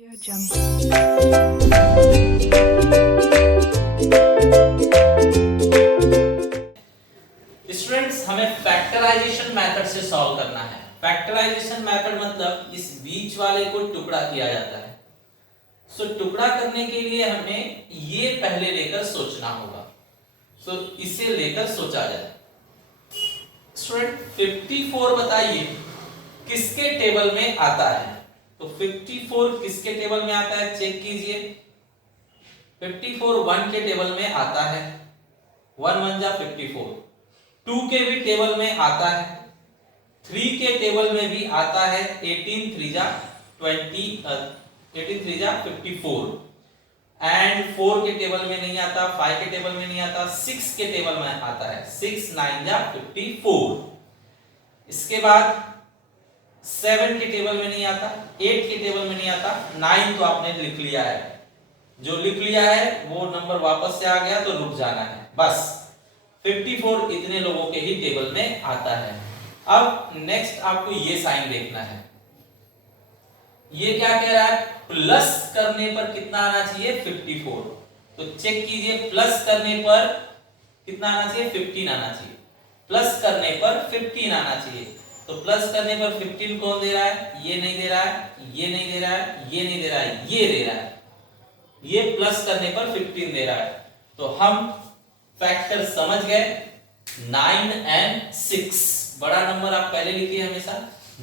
Students, हमें factorisation method से solve करना है। फैक्टराइजेशन मेथड मतलब इस बीच वाले को टुकड़ा किया जाता है। सो टुकड़ा करने के लिए हमें ये पहले लेकर सोचना होगा। सो इसे लेकर सोचा जाए। स्टूडेंट 54 बताइए किसके टेबल में आता है? तो 54 किसके टेबल में आता है चेक कीजिए। 54 1 के टेबल में आता है, 1 1 जा 54। 2 के भी टेबल में आता है, 3 के टेबल में भी आता है, 18 3 जा 20 18 3 जा 54। एंड 4 के टेबल में नहीं आता, 5 के टेबल में नहीं आता, 6 के टेबल में आता है, 6 9 जा 54। इसके बाद 7 के टेबल में नहीं आता, 8 के टेबल में नहीं आता, 9 तो आपने लिख लिया है। जो लिख लिया है वो नंबर वापस से आ गया तो रुक जाना है बस। 54 इतने लोगों के ही टेबल में आता है। अब नेक्स्ट आपको ये साइन देखना है। ये क्या कह रहा है? प्लस करने पर कितना आना चाहिए? 54। तो चेक कीजिए, प्लस करने पर कितना आना चाहिए? 15 आना चाहिए। प्लस करने पर 15 आना चाहिए। तो प्लस करने पर 15 कौन दे रहा है? ये नहीं दे रहा है, ये नहीं दे रहा है, ये नहीं दे रहा है, ये दे रहा है। ये प्लस करने पर 15 दे रहा है। तो हम फैक्टर समझ गए। 9 एंड 6 बड़ा नंबर आप पहले लिखिए हमेशा,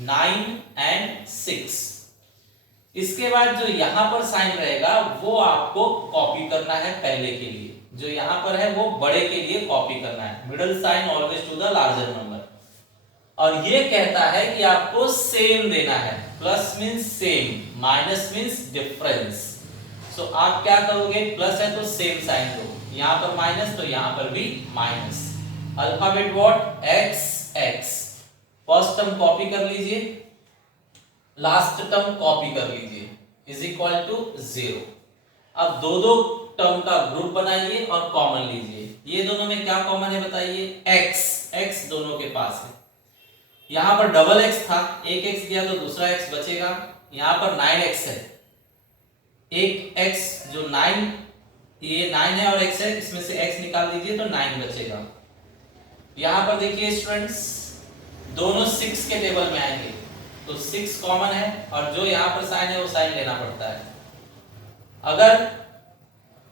9 एंड 6। इसके बाद जो यहां पर साइन रहेगा वो आपको कॉपी करना है पहले के लिए। जो यहां पर है वो बड़े के लिए कॉपी करना है। Middle sign always to the larger number. और ये कहता है कि आपको सेम देना है। Plus means same, minus means difference. So आप क्या करोगे? प्लस है तो सेम साइन दो, यहां पर माइनस तो यहां पर भी minus. Alphabet what? X x. First term copy कर लीजिए, लास्ट टर्म कॉपी कर लीजिए, इज इक्वल टू 0। अब दो दो टर्म का ग्रुप बनाइए और कॉमन लीजिए। ये दोनों में क्या कॉमन है बताइए? x। x दोनों के पास है। यहां पर डबल x था, एक x गया तो दूसरा x बचेगा। यहां पर 9x है, एक x जो 9, ये 9 है और x है, इसमें से x निकाल दीजिए तो 9 बचेगा। यहां पर देखिए स्टूडेंट्स, दोनों 6 के टेबल में आएंगे तो 6 कॉमन है और जो यहां पर साइन है वो साइन लेना पड़ता है। अगर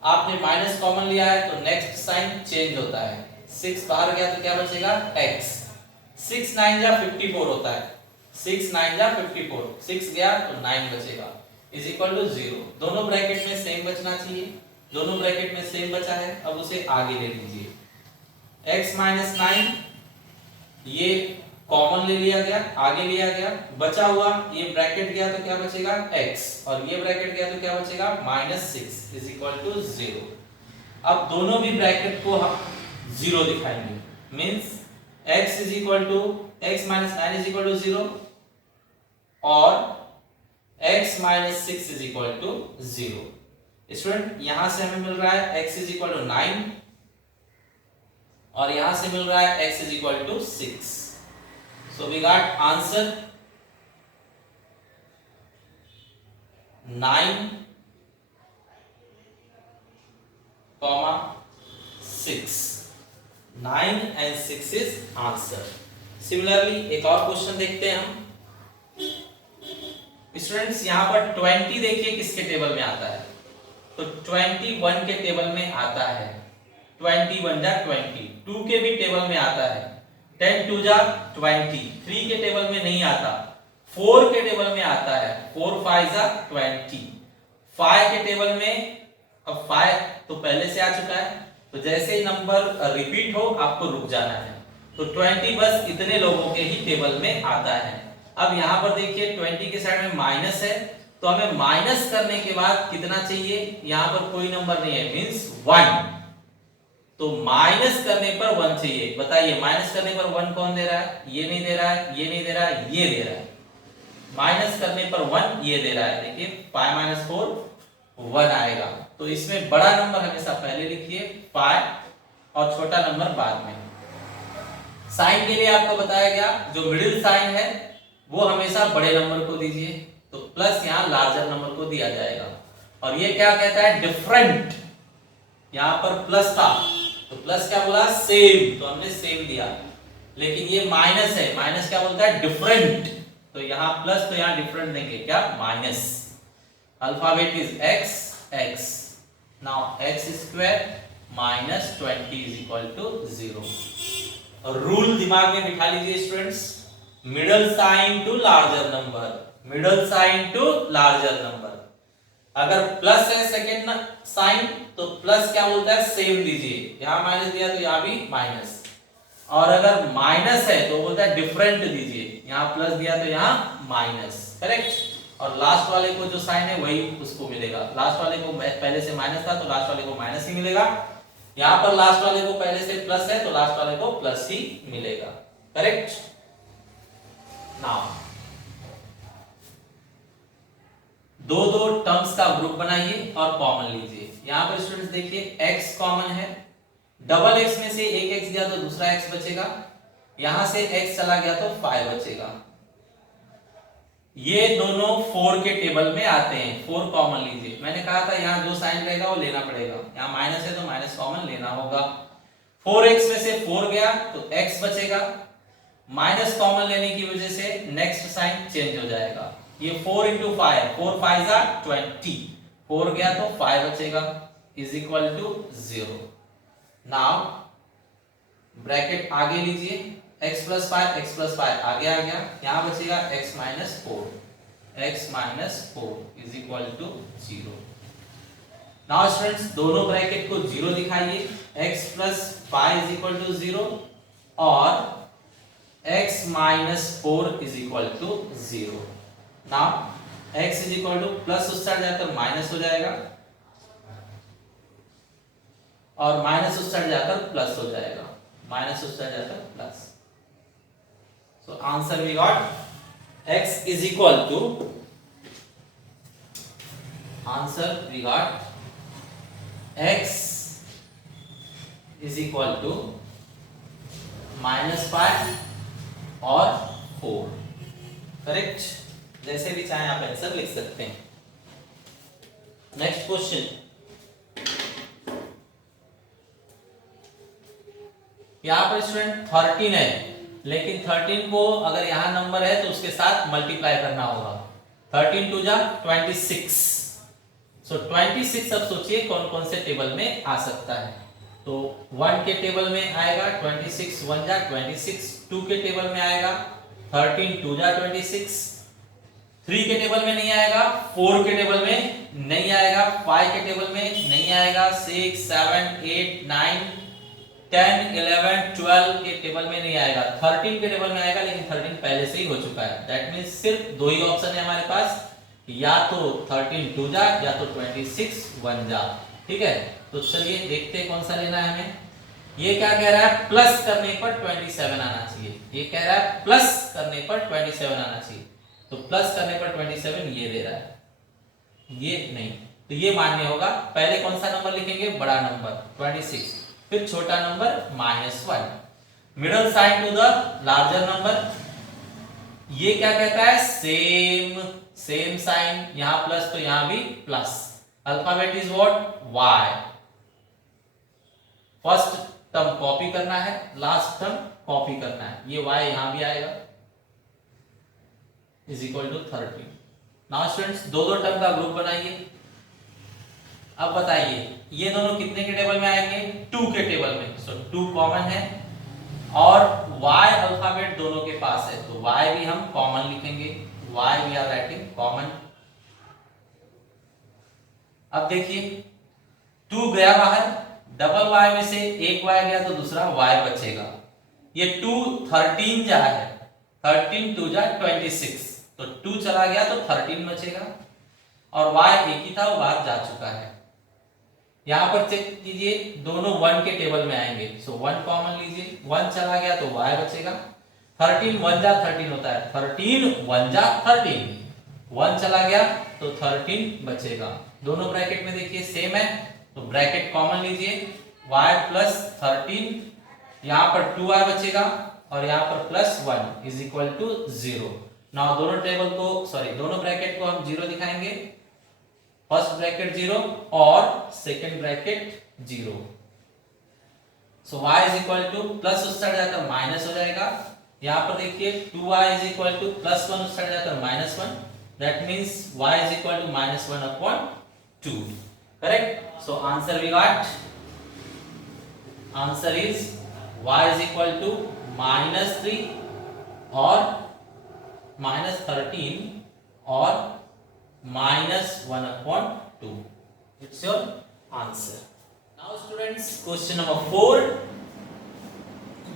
आपने माइनस कॉमन लिया है तो नेक्स्ट साइन चेंज होता है। 6 बाहर गया तो क्या बचेगा? x। 6 9 जा 54 होता है, 6 9 जा 54, 6 गया तो 9 बचेगा, इज इक्वल टू 0। दोनों ब्रैकेट में सेम बचना चाहिए। दोनों ब्रैकेट में सेम बचा है, अब उसे आगे ले लीजिए। x माइनस 9 ये कॉमन ले लिया गया, आगे लिया गया, बचा हुआ ये ब्रैकेट गया तो क्या बचेगा? x, और ये ब्रैकेट गया तो क्या बचेगा? -6 इज इक्वल टू 0। अब दोनों भी ब्रैकेट को हम 0 दिखाएंगे, means x is equal to x minus 9 is equal to 0 और x minus 6 is equal to 0। Student यहां से हमें मिल रहा है x इज इक्वल टू 9 और यहां से मिल रहा है x is equal to 6। So we got answer 9, 6. 9 and 6 is answer. Similarly एक और क्वेश्चन देखते हैं हम। स्टूडेंट्स यहाँ पर 20 देखिए किसके टेबल में आता है? तो 21 के टेबल में आता है। 21 जा 20, 2 के भी टेबल में आता है, 10 2 जा 20, 3 के टेबल में नहीं आता, 4 के टेबल में आता है, 4 5 जा 20, 5 के टेबल में, अब 5 तो पहले से आ चुका है तो जैसे ही नंबर रिपीट हो आपको रुक जाना है। तो 20 बस इतने लोगों के ही टेबल में आता है। अब यहां पर देखिए 20 के साइड में माइनस है तो हमें माइनस करने के बाद कितना चाहिए? यहां पर कोई नंबर नहीं है, मींस 1। तो माइनस करने पर 1 चाहिए। बताइए माइनस करने पर 1 कौन दे रहा है? ये नहीं दे रहा है, ये नहीं दे रहा है, ये दे रहा है। माइनस करने पर 1 ये दे रहा है। देखिए 5 - 4 1 आएगा। तो इसमें बड़ा नंबर हमेशा पहले लिखिए 5 और छोटा नंबर बाद में। साइन के लिए आपको बताया गया जो मिडिल साइन है वो हमेशा बड़े नंबर को दीजिए। तो प्लस यहाँ लार्जर नंबर को दिया जाएगा। और ये क्या कहता है, डिफरेंट, यहाँ पर प्लस था तो प्लस क्या बोला, सेम, तो हमने सेम दिया। लेकिन ये माइनस है, माइनस क्या बोलता है, डिफरेंट, तो यहाँ प्लस तो यहाँ डिफरेंट देंगे क्या, minus. Alphabet is x, x, now x square minus 20 is equal to 0। और रूल दिमाग में बिठा लीजिए students, middle sign to larger number, middle sign to larger number. अगर प्लस है सेकेंड साइन तो प्लस क्या बोलता है, सेम दीजिए, यहां माइनस दिया तो यहां भी माइनस। और अगर माइनस है तो बोलता है डिफरेंट दीजिए, यहां प्लस दिया तो यहां माइनस, करेक्ट। और लास्ट वाले को जो साइन है वही उसको मिलेगा, लास्ट वाले को पहले से माइनस था तो लास्ट वाले को माइनस ही मिलेगा, यहां पर लास्ट वाले को पहले से प्लस है तो लास्ट वाले को प्लस ही मिलेगा, करेक्ट। नाउ दो दो टर्म्स का ग्रुप बनाइए और कॉमन लीजिए। यहां पर स्टूडेंट्स देखिए x कॉमन है, डबल x में से एक x गया तो दूसरा x बचेगा, यहां से x चला गया तो 5 बचेगा। ये दोनों 4 के टेबल में आते हैं, 4 कॉमन लीजिए। मैंने कहा था यहां जो साइन रहेगा वो लेना पड़ेगा, यहां माइनस है तो माइनस कॉमन लेना होगा। 4x में से 4 गया तो x बचेगा, माइनस कॉमन लेने की वजह से नेक्स्ट साइन चेंज हो जाएगा। ये 4 into 5, 4 5 are 20, 4 गया तो 5 बचेगा, is equal to 0। Now bracket आगे लीजिए, x plus 5 आगे आ गया, यहां बचेगा x minus 4 is equal to 0। Now students दोनों ब्रैकेट को 0 दिखाइए, x plus 5 is equal to 0 और x minus 4 is equal to 0। Now x is equal to plus उस साइड जाकर माइनस हो जाएगा और माइनस उस साइड जाकर प्लस हो जाएगा, माइनस उस साइड जाकर plus. So answer we got x is equal to, answer we got x is equal to -5 और 4, करेक्ट। जैसे भी चाहे आप आंसर लिख सकते हैं। नेक्स्ट क्वेश्चन, यहां पर स्टूडेंट 13 है, लेकिन 13 को अगर यहां नंबर है तो उसके साथ मल्टीप्लाई करना होगा। 13 टू जा 26, सो 26 अब सोचिए कौन कौन से टेबल में आ सकता है। तो 1 के टेबल में आएगा 26, 1 जा 26, 2 के टेबल में आएगा 13, 2 जा 26, 3 के टेबल में नहीं आएगा, 4 के टेबल में नहीं आएगा, 5 के टेबल में नहीं आएगा, 6, 7, 8, 9, 10, 11, 12 के टेबल में नहीं आएगा, 13 के टेबल में आएगा, लेकिन 13 पहले से ही हो चुका है। दैट मींस सिर्फ दो ही ऑप्शन है हमारे पास, या तो 13 2 जा या तो 26 1 जा, ठीक है। तो चलिए देखते हैं कौन सा लेना है हमें। ये क्या कह रहा है, प्लस करने पर 27 आना चाहिए, ये कह रहा है प्लस करने पर 27 आना चाहिए, तो प्लस करने पर 27 ये दे रहा है, ये नहीं, तो ये मान्य होगा। पहले कौन सा नंबर लिखेंगे, बड़ा नंबर 26, फिर छोटा number -1, middle sign to the larger number. ये क्या कहता है, सेम साइन, यहां प्लस तो यहां भी plus. Alphabet is what, y। First term copy करना है, लास्ट टर्म कॉपी करना है, ये y यहां भी आएगा, is equal to 13। Now students दो दो टर्म का ग्रुप बनाइए। अब बताइए ये दोनों कितने के टेबल में आएंगे, 2 के टेबल में, सो 2 कॉमन है और y अल्फाबेट दोनों के पास है, तो y भी हम कॉमन लिखेंगे, y we are writing common. अब देखिए 2 गया बाहर, डबल y में से एक y गया तो दूसरा y बचेगा। ये 2 13 जा है, 13 2 जा 26, तो 2 चला गया तो 13 बचेगा और y एक ही था वो बाहर जा चुका है। यहां पर चेक कीजिए दोनों 1 के टेबल में आएंगे, सो 1 कॉमन लीजिए, 1 चला गया तो y बचेगा। 13 1 जा 13 होता है, 13 1 जा 13, 1 चला गया तो 13 बचेगा। दोनों ब्रैकेट में देखिए सेम है, तो ब्रैकेट कॉमन लीजिए, y प्लस 13, यहां पर 2y बचेगा और यहां पर plus 1 is equal to 0। Now दोनों ब्रैकेट को हम जीरो दिखाएंगे, फर्स्ट ब्रैकेट जीरो और second bracket zero. So y is equal to plus उस साइड जाकर माइनस हो जाएगा, यहां पर देखिए 2y is equal to plus 1 उस साइड जाकर minus 1, that means y is equal to minus 1 upon 2, correct. So answer we got, answer is y is equal to minus 3 और माइनस 13 और minus 1 upon 2, it's your answer. Now students question number 4,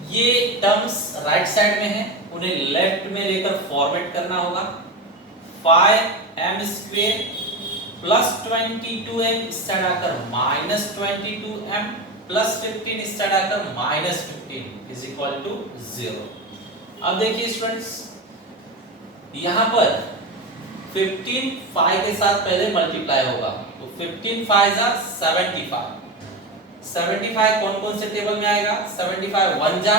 ये terms right side में है, उन्हें left में लेकर format करना होगा। 5m² प्लस 22m इस साइड आकर माइनस 22m प्लस 15 इस साइड आकर माइनस 15 इज इक्वल टू 0। अब देखिए स्टूडेंट्स, यहां पर 15 5 के साथ पहले मल्टीप्लाई होगा, तो 15 5 जा 75, 75 कौन कौन से टेबल में आएगा, 75 1 जा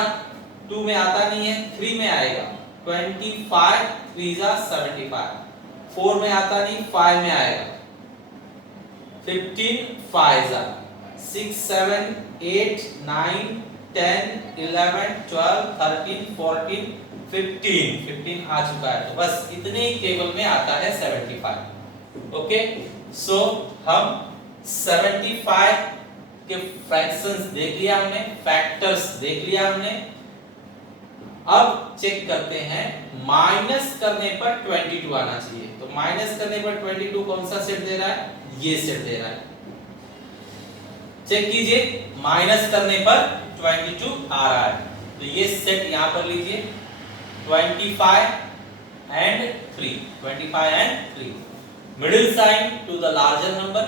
2 में आता नहीं है, 3 में आएगा, 25 3 जा 75, 4 में आता नहीं, 5 में आएगा, 15 5 जा 6 7 8 9 10 11 12 13 14 15 आ चुका है, तो बस इतने ही टेबल में आता है 75। ओके, सो हम 75 के फ्रैक्शंस देख लिया हमने, फैक्टर्स देख लिया हमने। अब चेक करते हैं, माइनस करने पर 22 आना चाहिए, तो माइनस करने पर 22 कौन सा सेट दे रहा है, ये सेट दे रहा है। चेक कीजिए, माइनस करने पर 22 आ रहा है, तो ये सेट यहां पर लीजिए, 25 and 3, 25 and 3, middle sign to the larger number,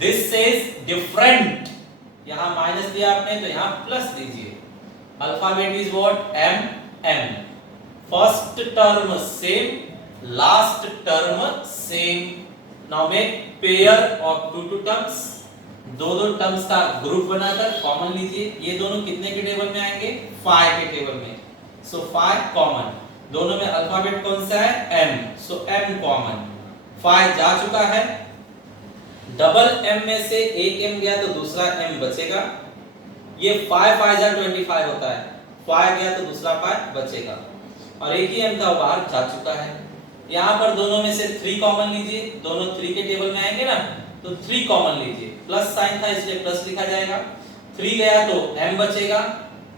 this says different, यहां माइनस दिया आपने तो यहां प्लस दीजिए। Alphabet is what, m m, first term same, last term same. Now make pair of two terms, दो टर्म्स का group बनाकर common लीजिए। ये दोनों कितने के टेबल में आएंगे, 5 के टेबल में, सो 5 कॉमन, दोनों में अल्फाबेट कौन सा है, m, सो m कॉमन, 5 जा चुका है, डबल m में से एक m गया तो दूसरा m बचेगा, ये 5 5 जा 25 होता है, 5 गया तो दूसरा 5 बचेगा, और एक ही m था बाहर जा चुका है। यहाँ पर दोनों में से 3 कॉमन लीजिए, दोनों 3 के टेबल में आएंगे ना, तो 3 कॉमन लीजिए, प्लस साइन था इसलिए प्लस लिखा जाएगा, 3 गया तो m बचेगा,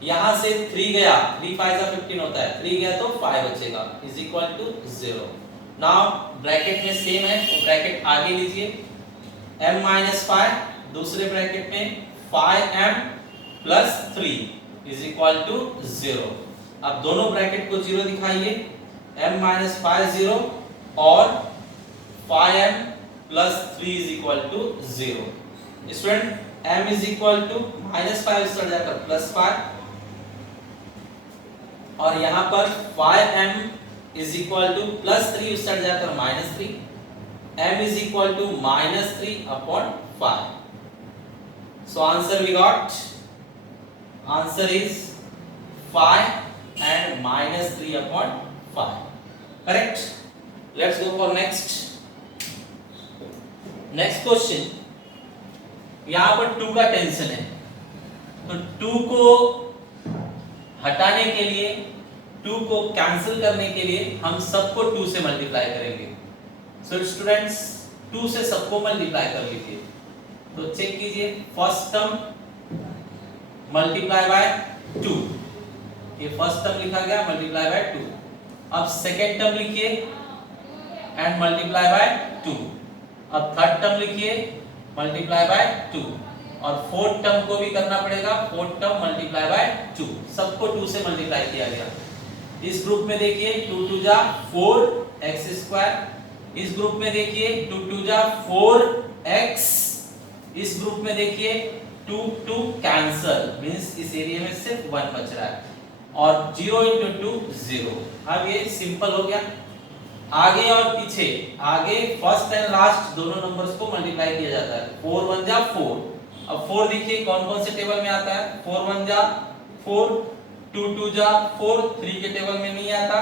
यहां से 3 गया, 3 5 जा 15 होता है, 3 गया तो 5 बचेगा, is equal to 0। Now bracket में सेम है तो ब्रैकेट आगे लीजिए, m माइनस 5, दूसरे ब्रैकेट में 5m plus 3 is equal to 0। अब दोनों ब्रैकेट को 0 दिखाइए, m माइनस 5 0 और 5m plus 3 is equal to 0। Student, m is equal to minus 5 इस तरह जाकर प्लस 5, और यहां पर 5m is equal to plus 3 उस साइड जाकर minus 3, m is equal to minus 3 upon 5। So answer we got, answer is 5 and minus 3 upon 5, correct. Let's go for next question. यहां पर 2 का टेंशन है, तो 2 को हटाने के लिए, 2 को कैंसिल करने के लिए हम सबको 2 से मल्टीप्लाई करेंगे। सो स्टूडेंट्स, 2 से सबको मल्टीप्लाई कर लीजिए, तो चेक कीजिए, फर्स्ट टर्म मल्टीप्लाई बाय 2, ये फर्स्ट टर्म लिखा गया, मल्टीप्लाई बाय 2। अब सेकेंड टर्म लिखिए एंड मल्टीप्लाई बाय 2, अब थर्ड टर्म लिखिए, मल्टीप्लाई बाय 2, और फोर्थ टर्म को भी करना पड़ेगा, फोर्थ टर्म मल्टीप्लाई बाय 2, सबको 2 से मल्टीप्लाई किया गया। इस ग्रुप में देखिए 2 2 जा 4x², इस ग्रुप में देखिए 2 2 जा 4x, इस ग्रुप में देखिए 2 2 कैंसल, मींस इस एरिया में सिर्फ 1 बच रहा है, और 0 * 2 0। अब ये सिंपल हो गया। आगे और पीछे, आगे फर्स्ट एंड लास्ट दोनों नंबर्स को मल्टीप्लाई किया जाता है, 4 1 जा 4। अब 4 देखिए कौन कौन से टेबल में आता है, 4 1 जा 4, 2 2 जा 4, 3 के टेबल में नहीं आता,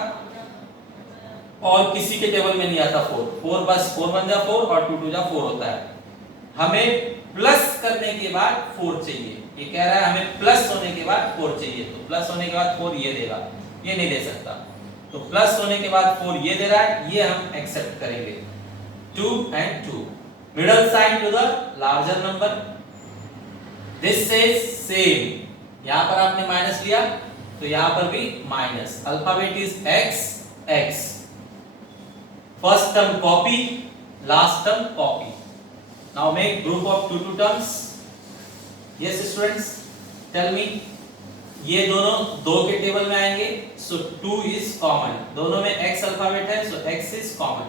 और किसी के टेबल में नहीं आता 4, 4 बस 4 1 जा 4 और 2 2 जा 4 होता है। हमें प्लस करने के बाद 4 चाहिए, ये कह रहा है हमें प्लस होने के बाद 4 चाहिए, तो प्लस होने के बाद 4 ये देगा, ये नहीं दे सकता, तो प्लस होने के बाद 4 ये दे रहा है, ये हम एक्सेप्ट करेंगे। 2 and 2, middle sign to the larger number, this says same, यहां पर आपने माइनस लिया तो यहां पर भी minus, alphabet is x x, first term copy, last term copy. Now make group of 2 2 terms. Yes students, tell me, ये दोनों 2 के टेबल में आएंगे, सो 2 इज कॉमन, दोनों में x अल्फाबेट है, सो x इज कॉमन।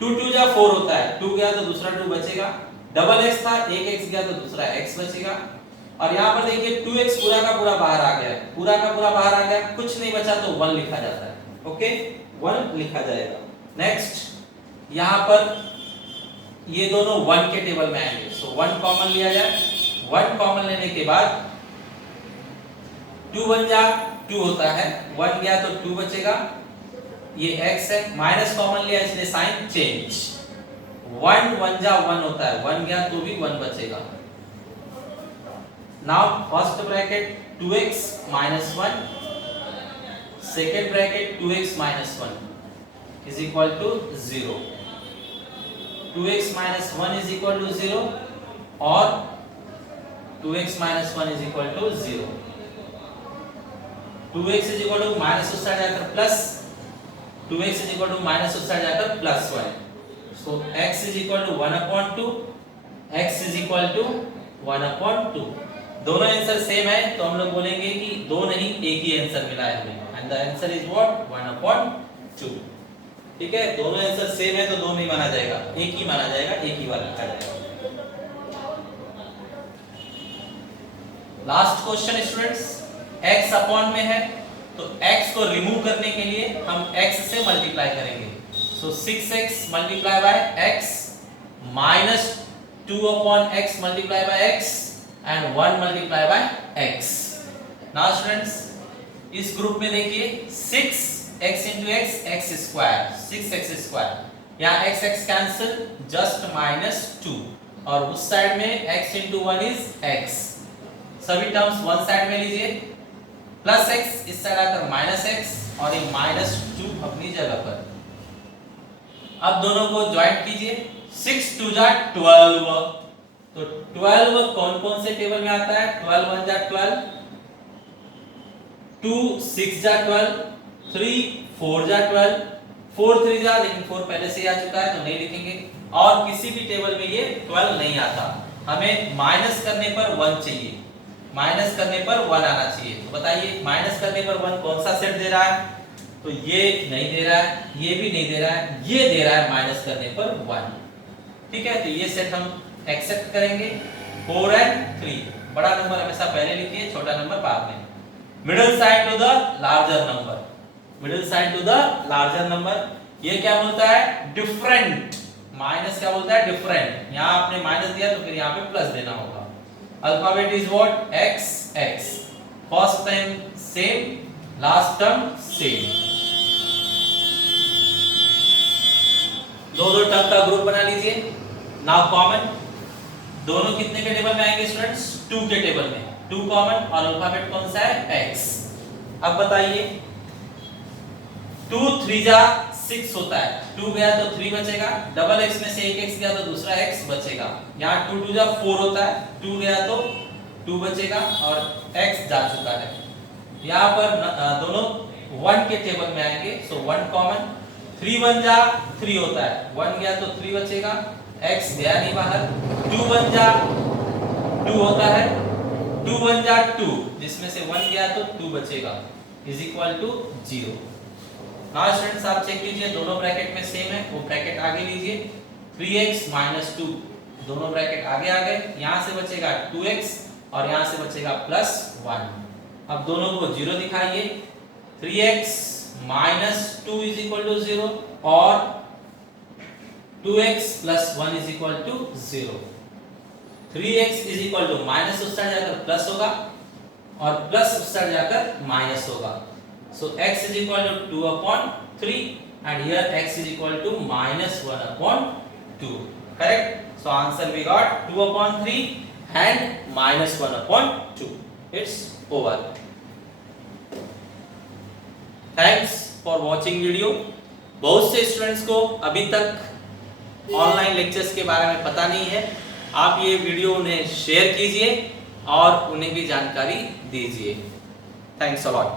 2 2 जा 4 होता है, 2 गया तो दूसरा 2 बचेगा, डबल x था, एक x गया तो दूसरा x बचेगा, और यहाँ पर देखिए 2x पूरा का पूरा बाहर आ गया, पूरा का पूरा बाहर आ गया, कुछ नहीं बचा तो 1 लिखा जाता है, ओके 1 लिखा जाएगा। नेक्स्ट यहाँ पर ये दोनों 1 के टेबल में आएंगे, सो 1 कॉमन लिया जाए, 1 कॉमन लेने के बाद 2 1 जा 2 होता है, 1 गया तो 2 बचेगा, ये x है, माइनस कॉमन लिया इसलिए साइन चेंज, 1 1 जा 1 होता है, 1 गया तो भी 1 बचेगा। Now first bracket 2x minus 1, second bracket 2x minus 1 is equal to 0, 2x minus 1 is equal to 0 और 2x minus 1 is equal to 0, 2x is equal to minus उस साइड जाकर plus, 2x is equal to minus उस side जाकर plus 1, so x is equal to 1/2, x is equal to 1/2, दोनों answer same है तो हम लोग बोलेंगे कि दो नहीं एक ही आंसर मिला है हमें, and the answer is what 1/2। ठीक है, दोनों आंसर सेम है तो दो नहीं माना जाएगा, एक ही माना जाएगा, एक ही बार लिखा जाएगा। Last question students, x upon में है तो x को रिमूव करने के लिए हम x से मल्टीप्लाई करेंगे, सो 6x multiply by x minus 2/x multiply by x and 1 multiply by x। Now students, इस ग्रुप में देखिए 6x into x, x square, 6x square, यहाँ x x कैंसिल, जस्ट -2, और उस साइड में x into 1 is x, सभी terms one side में लीजिए, प्लस x इस साइड आकर -x और ये -2 अपनी जगह पर। अब दोनों को ज्वाइंट कीजिए, 6 2 जा 12, तो 12 कौन कौन से टेबल में आता है, 12 1 जा 12, 2 6 जा 12, 3 4 जा 12, 4 3 जा, लेकिन 4 पहले से ही आ चुका है तो नहीं लिखेंगे, और किसी भी टेबल में ये 12 नहीं आता, हमें माइनस करने पर 1 चाहिए, माइनस करने पर 1 आना चाहिए। तो बताइए माइनस करने पर 1 कौन सा सेट दे रहा है, तो ये नहीं दे रहा है, ये भी नहीं दे रहा है, ये दे रहा है माइनस करने पर 1। ठीक है, तो ये सेट हम एक्सेप्ट करेंगे। 4 and 3, बड़ा नंबर हमेशा पहले लिखिए, छोटा नंबर बाद में। Middle side to the larger number, middle side to the larger number, ये क्या बोलता है, डिफरेंट, माइनस क्या बोलता है, डिफरेंट, यहां आपने माइनस दिया तो फिर यहां पे प्लस देना होगा। Alphabet is what, x x, first time same, last term same, दो टर्म का ग्रुप बना लीजिए। नाउ कॉमन, दोनों कितने के टेबल में आएंगे स्टूडेंट्स, 2 के टेबल में, 2 कॉमन, और अल्फाबेट कौन सा है, x। अब बताइए 2 3 जा 6 होता है, 2 गया तो 3 बचेगा, डबल x में से एक x गया तो दूसरा x बचेगा, यहाँ 2 2 जा 4 होता है, 2 गया तो 2 बचेगा और x जा चुका है। यहाँ पर दोनों 1 के टेबल में आएंगे, सो 1 कॉमन, 3 1 जा 3 होता है, 1 गया तो 3 बचेगा, x गया नहीं बाहर, 2 1 जा 2 होता है, 2 1 जा 2, जिसमें से 1 गया तो 2 बचेगा, is equal to 0। Now students आप चेक कीजिए, दोनों ब्रैकेट में सेम है, वो ब्रैकेट आगे लीजिए, 3x minus 2, दोनों ब्रैकेट आगे आ गए, यहां से बचेगा 2x और यहां से बचेगा +1। अब दोनों को 0 दिखाइए, 3x minus 2 is equal to 0 और 2x plus 1 is equal to 0। 3x is equal to minus उस साइड जाकर प्लस होगा और प्लस उस साइड जाकर माइनस होगा, सो x is equal to 2/3 and here x is equal to -1/2. Correct? So answer we got 2/3 and -1/2. It's over. Thanks for watching video. बहुत से students को अभी तक ऑनलाइन लेक्चर्स के बारे में पता नहीं है, आप ये वीडियो उन्हें शेयर कीजिए और उन्हें भी जानकारी दीजिए। Thanks a lot.